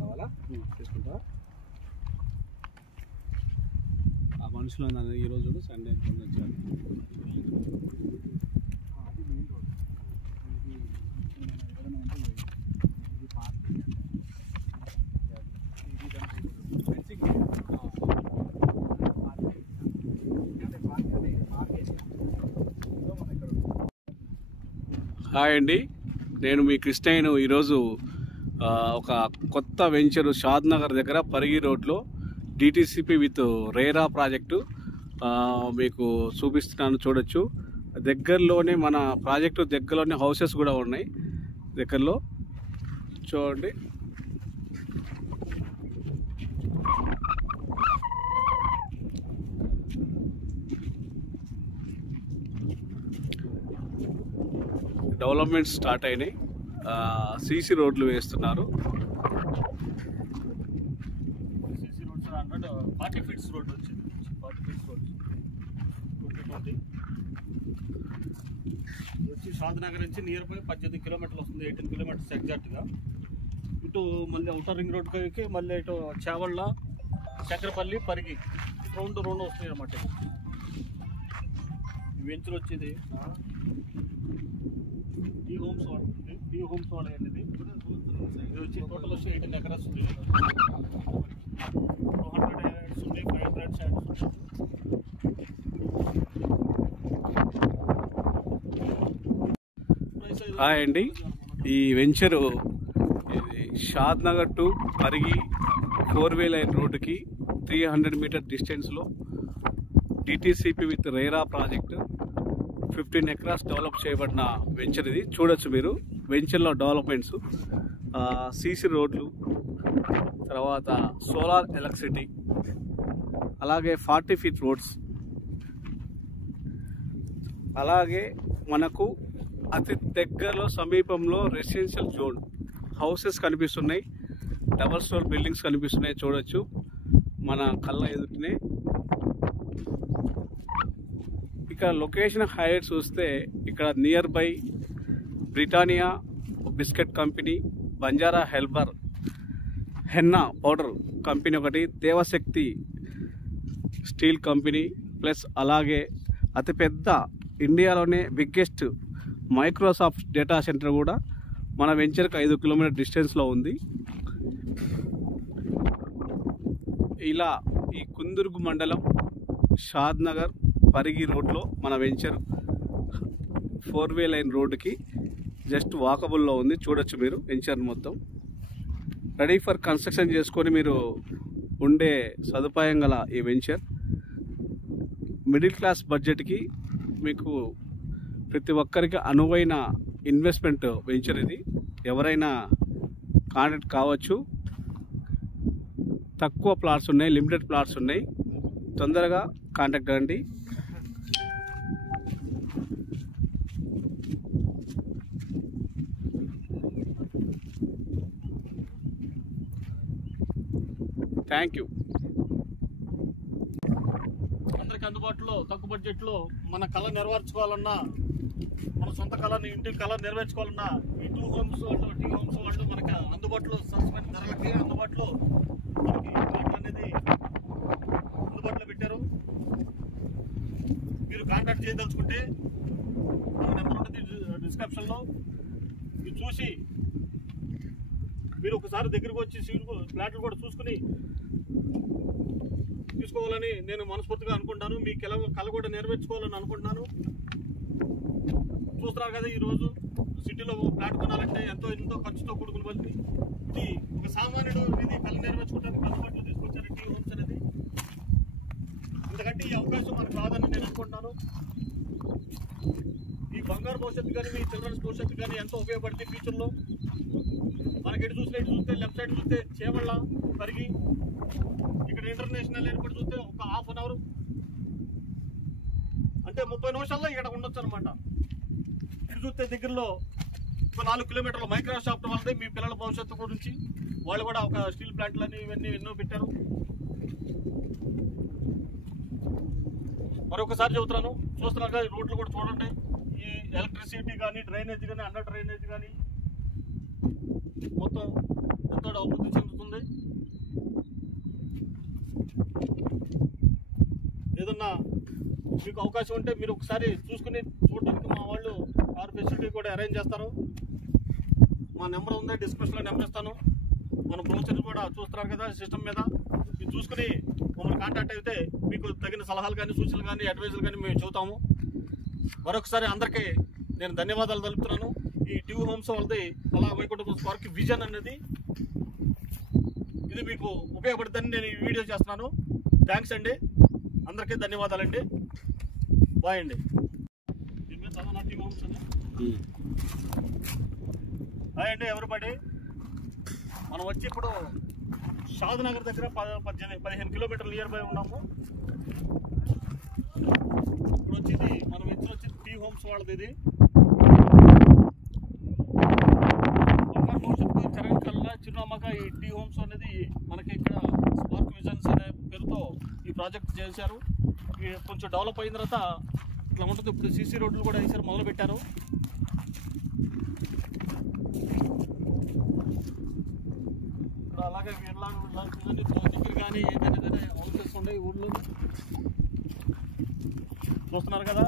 కావాలా తీసుకుంటా ఆ మనుషులు ఈరోజు సండే వచ్చారు. హాయ్ అండి, నేను మీ కృష్ణయ్యను. ఈరోజు ఒక కొత్త వెంచర్ షాద్ నగర్ దగ్గర పరిగి రోడ్లో డిటిసిపి విత్ రేరా ప్రాజెక్టు మీకు చూపిస్తున్నాను. చూడొచ్చు, దగ్గరలోనే మన ప్రాజెక్టు దగ్గరలోనే హౌసెస్ కూడా ఉన్నాయి. దగ్గరలో చూడండి. డెవలప్మెంట్ స్టార్ట్ అయినాయి. సీసీ రోడ్లు వేస్తున్నారు. సీసీ రోడ్స్ 40 ఫీట్స్ రోడ్ వచ్చింది. 40 ఫీట్స్ రోడ్ 2020 వచ్చి షాద్ నగర్ నుంచి నియర్ బై 18 కిలోమీటర్లు వస్తుంది. 18 కిలోమీటర్స్ ఎగ్జాక్ట్గా. ఇటు మళ్ళీ అవుటర్ రింగ్ రోడ్కి మళ్ళీ ఇటు చేవళ్ళ, చక్రపల్లి, పరిగి రెండు వస్తాయి అన్నమాట. వెంచర్ వచ్చేది టీ హోమ్స్ వాడుతుంది. టీ హోమ్స్ వాడేది ఇది వచ్చి టోటల్ వచ్చి 18 ఎకరాస్ ఉంది. 200 యార్డ్స్ ఉన్నాయి, 500 యార్డ్స్. హాయ్ అండి, ఈ venture Shad Nagar to Parigi 4-way line రోడ్డుకి 300 మీటర్ డిస్టెన్స్లో DTCP with RERA project 15 acres develop చేయబడిన వెంచర్ ఇది. చూడొచ్చు మీరు వెంచర్లో డెవలప్మెంట్స్, సీసీ రోడ్లు, తర్వాత సోలార్ ఎలక్ట్రిసిటీ, అలాగే 40 ఫీట్ రోడ్స్. అలాగే మనకు అతి దగ్గరలో సమీపంలో రెసిడెన్షియల్ జోన్ హౌసెస్ కనిపిస్తున్నాయి. డబల్ స్టోర్ బిల్డింగ్స్ కనిపిస్తున్నాయి. చూడొచ్చు మన కళ్ళ ఎదుటినే. ఇక్కడ లొకేషన్ హైలైట్ చూస్తే ఇక్కడ nearby Britannia biscuit company, Banjara herbal henna powder company ఒకటి, దేవశక్తి స్టీల్ కంపెనీ, ప్లస్ అలాగే అతిపెద్ద ఇండియాలోనే బిగ్గెస్ట్ మైక్రోసాఫ్ట్ డేటా సెంటర్ కూడా మన వెంచర్కి 5 కిలోమీటర్ డిస్టెన్స్లో ఉంది. ఇలా ఈ కుందుర్గు మండలం షాద్ నగర్ పరిగి రోడ్లో మన వెంచర్ 4-way లైన్ రోడ్డుకి జస్ట్ వాకబుల్లో ఉంది. చూడొచ్చు మీరు వెంచర్ మొత్తం రెడీ ఫర్ కన్స్ట్రక్షన్ చేసుకొని మీరు ఉండే సదుపాయం గల ఈ వెంచర్ మిడిల్ క్లాస్ బడ్జెట్కి మీకు ప్రతి ఒక్కరికి అనువైన ఇన్వెస్ట్మెంట్ వెంచర్ ఇది. ఎవరైనా కాంటాక్ట్ కావచ్చు. తక్కువ ప్లాట్స్ ఉన్నాయి, లిమిటెడ్ ప్లాట్స్ ఉన్నాయి. తొందరగా కాంటాక్ట్ అవ్వండి. Thank you. అందరికి అందుబాటులో తక్కువ బడ్జెట్లో మన కళ నెరవేర్చుకోవాలన్నా, మన సొంత కళని ఇంటి కళ నెరవేర్చుకోవాలన్నా ఈ టీ హోమ్స్ వాళ్ళు మనకి అందుబాటులో సరసమైన ధరలకి అందుబాటులో మనకి ప్లాట్లు అనేది అందుబాటులో పెట్టారు. మీరు కాంటాక్ట్ చేయదలుచుకుంటే మన నెంబర్ ఉంటుంది డిస్క్రిప్షన్లో. మీరు చూసి మీరు ఒకసారి దగ్గరికి వచ్చి ఫ్లాట్లు కూడా చూసుకుని తీసుకోవాలని నేను మనస్ఫూర్తిగా అనుకుంటాను. మీ కళ కూడా నెరవేర్చుకోవాలని అనుకుంటున్నాను. చూస్తున్నారు కదా, ఈరోజు సిటీలో ఫ్లాట్ కొనాలంటే ఎంతో ఖర్చుతో కూడుకుని వెళ్తుంది. ఇది ఒక సామాన్యుడు ఇది కళ నెరవేర్చుకోవడానికి అందుబాటులో తీసుకొచ్చారు టీ హోమ్స్ అనేది. ఎందుకంటే ఈ అవకాశం మనకు రాదని నేను అనుకుంటున్నాను. ఈ బంగారు భవిష్యత్తు కానీ మీ చిల్డ్రన్స్ భవిష్యత్తు కానీ ఎంతో ఉపయోగపడుతుంది ఫ్యూచర్లో. మనకి ఇటు చూస్తే లెఫ్ట్ సైడ్ చూస్తే చేవళ్ళ, పరిగి, ఇక్కడ ఇంటర్నేషనల్ ఎయిర్పోర్ట్ చూస్తే ఒక ½ an hour అంటే 30 నిమిషాల్లో ఇక్కడ ఉండొచ్చు అనమాట. ఇటు చూస్తే దగ్గరలో ఒక 4 కిలోమీటర్ల మైక్రోసాఫ్ట్ వాళ్ళది మీ పిల్లల భవిష్యత్తు గురించి వాళ్ళు కూడా ఒక స్టీల్ ప్లాంట్లని ఇవన్నీ ఎన్నో పెట్టారు. మరొకసారి చెబుతున్నాను, చూస్తున్నారు కదా రోడ్లు కూడా చూడండి. ఈ ఎలక్ట్రిసిటీ కానీ డ్రైనేజ్ కానీ అండర్ డ్రైనేజ్ కానీ మొత్తం ఎంతో అభివృద్ధి చెందుతుంది. ఏదన్నా మీకు అవకాశం ఉంటే మీరు ఒకసారి చూసుకుని చూడడానికి మా వాళ్ళు కార్ ఫెసిలిటీ కూడా అరేంజ్ చేస్తారు. మా నెంబర్ ఉంది, డిస్క్రిప్షన్లో నెంబర్ ఇస్తాను. మన బ్రౌచర్ కూడా చూస్తున్నారు కదా సిస్టమ్ మీద, ఇది చూసుకుని మమ్మల్ని కాంటాక్ట్ అయితే మీకు తగిన సలహాలు కానీ సూచనలు కానీ అడ్వైజులు కానీ మేము చెబుతాము. మరొకసారి అందరికీ నేను ధన్యవాదాలు తెలుపుతున్నాను. ఈ టీ హోమ్స్ వాళ్ళది కళా వైకుంఠపురం స్పార్క్ విజన్ అనేది ఇది మీకు ఉపయోగపడుతుందని నేను ఈ వీడియో చేస్తున్నాను. థ్యాంక్స్ అండి, అందరికీ ధన్యవాదాలండి. బాయ్ అండి. టీ హోమ్స్ అండి. బాయ్ అండి ఎవరిబడి. మనం వచ్చి ఇప్పుడు షాద్ నగర్ దగ్గర 15 కిలోమీటర్లు నియర్ బై ఉన్నాము. ఇప్పుడు వచ్చేది మనం ఇద్దరు వచ్చి టీ హోమ్స్ వాళ్ళది. ఇది చరణ్ చిరునామాగా ఈ టీ హోమ్స్ అనేది మనకి ఇక్కడ స్పార్క్ విజన్స్ అనే పేరుతో ఈ ప్రాజెక్ట్ చేశారు. కొంచెం డెవలప్ అయిన తర్వాత ఇట్లా ఉంటుంది. ఇప్పుడు సీసీ రోడ్లు కూడా వేసారు, మొదలు పెట్టారు. ఇక్కడ అలాగే దగ్గర కానీ ఏదైనా హౌసెస్ ఉన్నాయి ఊళ్ళో చూస్తున్నారు కదా.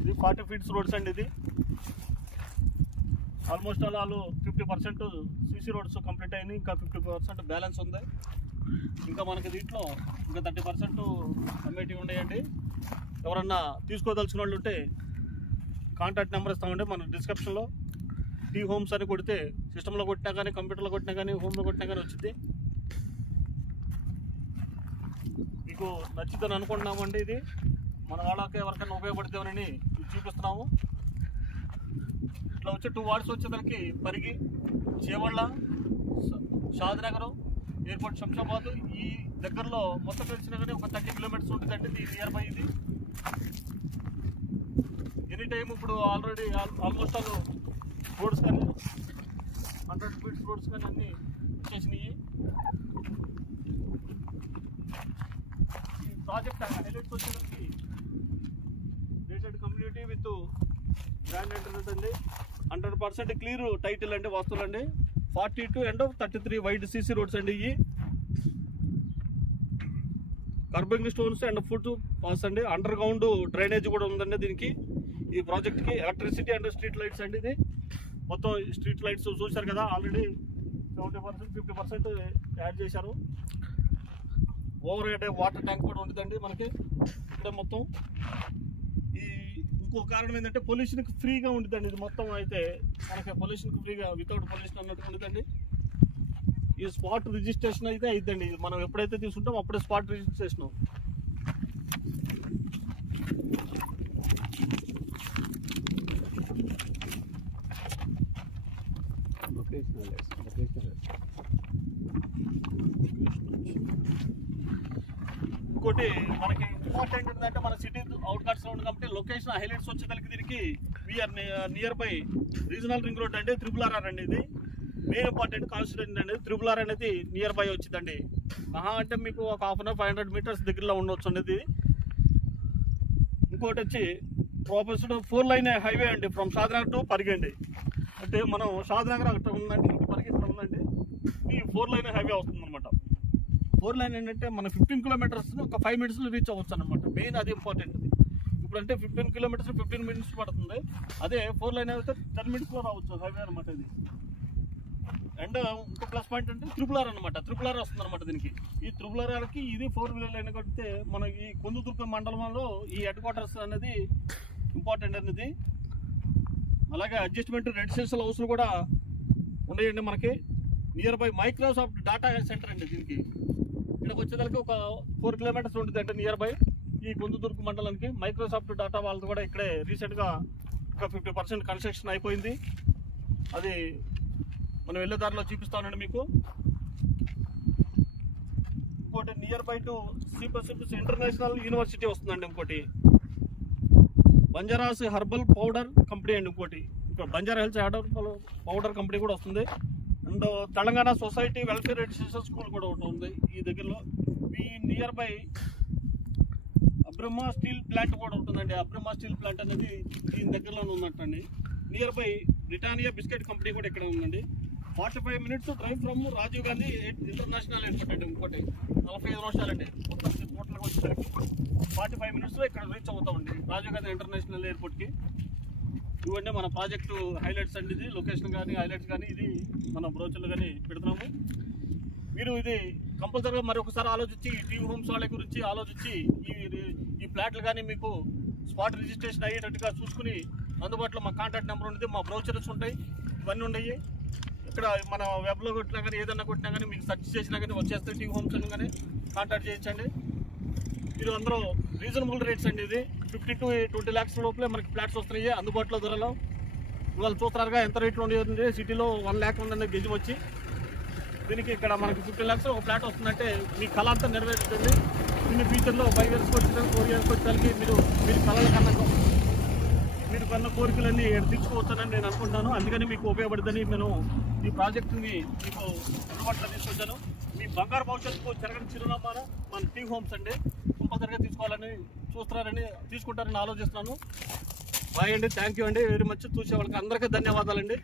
ఇది 40 ఫీట్స్ రోడ్స్ అండి. ఇది ఆల్మోస్ట్ వాళ్ళు 50% సీసీ రోడ్స్ కంప్లీట్ అయినాయి, ఇంకా 50% బ్యాలెన్స్ ఉంది. ఇంకా మనకి దీంట్లో ఇంకా 30% అమ్మేటివి ఉన్నాయండి. ఎవరన్నా తీసుకోదలుచుకున్న వాళ్ళు ఉంటే కాంటాక్ట్ నెంబర్ ఇస్తామండి మన డిస్క్రిప్షన్లో. టీ హోమ్స్ అని కొడితే సిస్టంలో కొట్టినా కానీ కంప్యూటర్లో కొట్టినా కానీ హోమ్లో కొట్టినా కానీ వచ్చింది. మీకు నచ్చిందని అనుకుంటున్నామండి. ఇది మన వాళ్ళకి ఎవరికైనా ఉపయోగపడుతుందని చూపిస్తున్నాము. ఇట్లా వచ్చే 2 వార్డ్స్ వచ్చేదానికి పరిగి, చేవళ్ళ, షాద్నగర్, ఎయిర్పోర్ట్ శంషాబాద్ ఈ దగ్గరలో మొత్తం తెలిసినా కానీ ఒక 30 కిలోమీటర్స్ ఉంటుందండి. ఇది నియర్ బై. ఇది ఎనీ టైం ఇప్పుడు ఆల్రెడీ ఆల్మోస్ట్ ఆల్ రోడ్స్ కానీ 100 ఫీట్స్ రోడ్స్ కానీ అన్నీ వచ్చేసినాయి. ఈ ప్రాజెక్ట్ హైలైట్స్ వచ్చేసరికి rated community with grand internet అండి. 100% క్లియర్ టైటిల్ అండి, వస్తువులు అండి. 42 and 33 వైడ్ సీసీ రోడ్స్ అండి. ఇవి kerbing stones and foot pass అండి. అండర్ గ్రౌండ్ డ్రైనేజ్ కూడా ఉందండి దీనికి. ఈ ప్రాజెక్ట్కి ఎలక్ట్రిసిటీ అండ్ స్ట్రీట్ లైట్స్ అండి. ఇది మొత్తం స్ట్రీట్ లైట్స్ చూశారు కదా, ఆల్రెడీ 70% 50% యాడ్ చేశారు. ఓవర్ హెడ్ వాటర్ ట్యాంక్ కూడా ఉంటుందండి మనకి ఇక్కడ మొత్తం. ఈ ఇంకో కారణం ఏంటంటే పొల్యూషన్కి ఫ్రీగా ఉంటుందండి ఇది మొత్తం. అయితే మనకి పొల్యూషన్కి ఫ్రీగా వితౌట్ పొల్యూషన్ అన్నట్టు ఉంటుందండి. ఈ స్పాట్ రిజిస్ట్రేషన్ అయితే అయిద్దండి. మనం ఎప్పుడైతే తీసుకుంటాం అప్పుడే స్పాట్ రిజిస్ట్రేషన్. ఇంకోటి మనకి ఇంపార్టెంట్ ఏంటంటే మన సిటీ అవుట్కట్స్లో ఉంది కాబట్టి లొకేషన్ హైలైట్స్ వచ్చేదానికి దీనికి we are nearby regional ring road అండి. RRR అండి. ఇది మెయిన్ ఇంపార్టెంట్ కాన్స్టిట్యూషన్ అండి. RRR అనేది నియర్ బై వచ్చిందండి. మహా అంటే మీకు ఒక 500 మీటర్స్ దగ్గరలో ఉండొచ్చు అండి. ఇంకోటి వచ్చి ప్రాపర్ 4 లైన్ హైవే అండి ఫ్రమ్ షాద్నగర్ టు పరిగి అండి. అంటే మనం షాద్నగర్ అక్కడ ఉందండి, పరిగి ఇక్కడ ఉందండి. ఈ 4 లైన్ హైవే వస్తుంది అనమాట. 4 లైన్ ఏంటంటే మన 15 కిలోమీటర్స్ ఒక 5 మినిట్స్లో రీచ్ అవ్వచ్చు అనమాట. మెయిన్ అది ఇంపార్టెంట్. ఇప్పుడు అంటే 15 కిలోమీటర్స్ 15 మినిట్స్ పడుతుంది. అదే 4 లైన్ అయితే 10 మినిట్స్లో రావచ్చు హైవే అనమాట ఇది. అండ్ ఇంకో ప్లస్ పాయింట్ అంటే RRR అనమాట. RRR వస్తుంది అనమాట దీనికి. ఈ RRRకి ఇది 4 వీలర్ లైన్ కడితే మన ఈ కొందుదుర్గం మండలంలో ఈ హెడ్ క్వార్టర్స్ అనేది ఇంపార్టెంట్ అనేది. అలాగే అడ్జస్ట్మెంట్ రెసిడెన్షియల్ హౌస్లు కూడా ఉన్నాయండి మనకి. Near by Microsoft data centre అండి దీనికి. ఇక్కడికి వచ్చేదానికి ఒక 4 కిలోమీటర్స్ ఉంటుంది అంటే నియర్ బై ఈ కొందుదుర్గ మండలానికి. మైక్రోసాఫ్ట్ డాటా వాళ్ళది కూడా ఇక్కడే రీసెంట్గా ఒక 50% కన్స్ట్రక్షన్ అయిపోయింది. అది మనం వెళ్ళే దారిలో చూపిస్తానండి మీకు. ఇంకోటి nearby to CPS international university వస్తుందండి. ఇంకోటి బంజారాస్ హెర్బల్ పౌడర్ కంపెనీ అండి. ఇంకోటి ఇక్కడ బంజారా హిల్స్ యాడర్ పౌడర్ కంపెనీ కూడా వస్తుంది. And Telangana society welfare education school కూడా ఒకటి ఉంది ఈ దగ్గరలో. ఈ నియర్ బై అబ్రహ్మా స్టీల్ ప్లాంట్ కూడా ఉంటుందండి. అబ్రహ్మా స్టీల్ ప్లాంట్ అనేది దీని దగ్గరలోనే ఉన్నట్టండి. Nearby Britannia biscuit company కూడా ఇక్కడ ఉందండి. 45 minutes drive from Rajiv Gandhi international airport అండి. ఇంకోటి 45 నిమిషాలండి. మొత్తం టోటల్గా వచ్చేసరికి 45 minutes ఇక్కడ రీచ్ అవుతామండి రాజీవ్ గాంధీ ఇంటర్నేషనల్ ఎయిర్పోర్ట్కి. ఇవన్నీ మన ప్రాజెక్టు హైలైట్స్ అండి. ఇది లొకేషన్ కానీ హైలైట్స్ కానీ ఇది మన బ్రోచర్లు కానీ పెడుతున్నాము. మీరు ఇది కంపల్సరీగా మరి ఒకసారి ఆలోచించి ఈ టీవీ హోమ్స్ వాళ్ళ గురించి ఆలోచించి ఈ ప్లాట్లు కానీ మీకు స్పాట్ రిజిస్ట్రేషన్ అయ్యేటట్టుగా చూసుకుని అందుబాటులో మా కాంటాక్ట్ నెంబర్ ఉంటుంది, మా బ్రౌచర్స్ ఉంటాయి, ఇవన్నీ ఉన్నాయి. ఇక్కడ మన వెబ్లో కొట్టినా కానీ ఏదన్నా కొట్టినా కానీ మీకు సెర్చ్ చేసినా కానీ వచ్చేస్తాయి టీవీ హోమ్స్ అని కానీ కాంటాక్ట్ చేయొచ్చండి. మీరు అందరూ రీజనబుల్ రేట్స్ అండి. ఇది 50 to 20 lakhs లోపలే మనకి ఫ్లాట్స్ వస్తున్నాయి అందుబాటులో ధరలో. ఇవాళ చూస్తున్నారుగా ఎంత రేట్లో ఉండేది. సిటీలో 1 lakh ఉందండి గజం వచ్చి. దీనికి ఇక్కడ మనకి 50 lakhs ఒక ఫ్లాట్ వస్తుందంటే మీ కళ అంతా నెరవేరుతుంది. దీన్ని ఫ్యూచర్లో 5 years వచ్చేసరికి 4 years వచ్చేసరికి మీరు కళల కన్నా మీరు కన్నా కోరికలన్నీ తీర్చుకోవచ్చని నేను అనుకుంటున్నాను. అందుకని మీకు ఉపయోగపడుతుందని నేను ఈ ప్రాజెక్టుని మీకు అందుబాటులో తీసుకొచ్చాను. మీ బంగారు భవిష్యత్తుకు జరగని చిరునామా మన టీవీ హోమ్స్ అండి. కంపల్సరిగా తీసుకోవాలని తీసుకుంటారని ఆలోచిస్తున్నాను. బాయ్ అండి, థ్యాంక్ యూ అండి వెరీ మచ్. చూసే వాళ్ళకి అందరికీ ధన్యవాదాలండి.